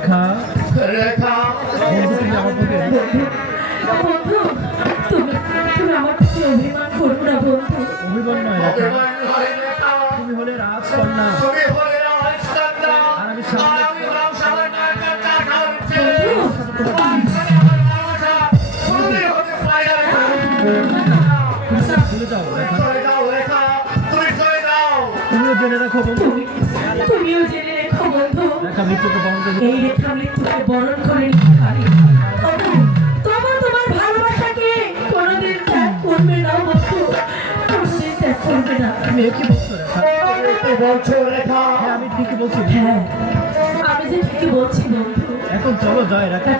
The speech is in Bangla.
রেখা রেখা বন্ধু তুমি আমার প্রতি বন্ধু তুমি তুমি আমার প্রতি অভিমান করো না বন্ধু। অভিমান নয় রেখা, অভিমান নয় রেখা, তুমি হলে রাজকন্যা তুমি হলে রাজকন্যা, আর আমি আর আমি হলাম সামান্য একটা চা খাওয়ার ছেলে। বন্ধু তারপরে আমার ভালোবাসা কোনোদিন হতে পারে না রেখা। ভুলে যাও রেখা, চলে যাও রেখা, তুমি চলে যাও। তুমিও জেনে রাখো বন্ধু তুমিও জেনে রেখো বন্ধু, রেখা মৃত্যুকে বরণ করে এই রেখা মৃত্যুকে বরণ করে নিতে পারি। তবু তোমার ভালোবাসাকে কোনোদিন ত্যাগ করবে না বন্ধু, কোনোদিন ত্যাগ করবে না। তুমি একই বলছো রেখা। কি বলছো রেখা? হ্যাঁ আমি ঠিকই বলছি। হ্যাঁ আমি যে ঠিকই বলছি বন্ধু। এখন চলো যাই রেখা।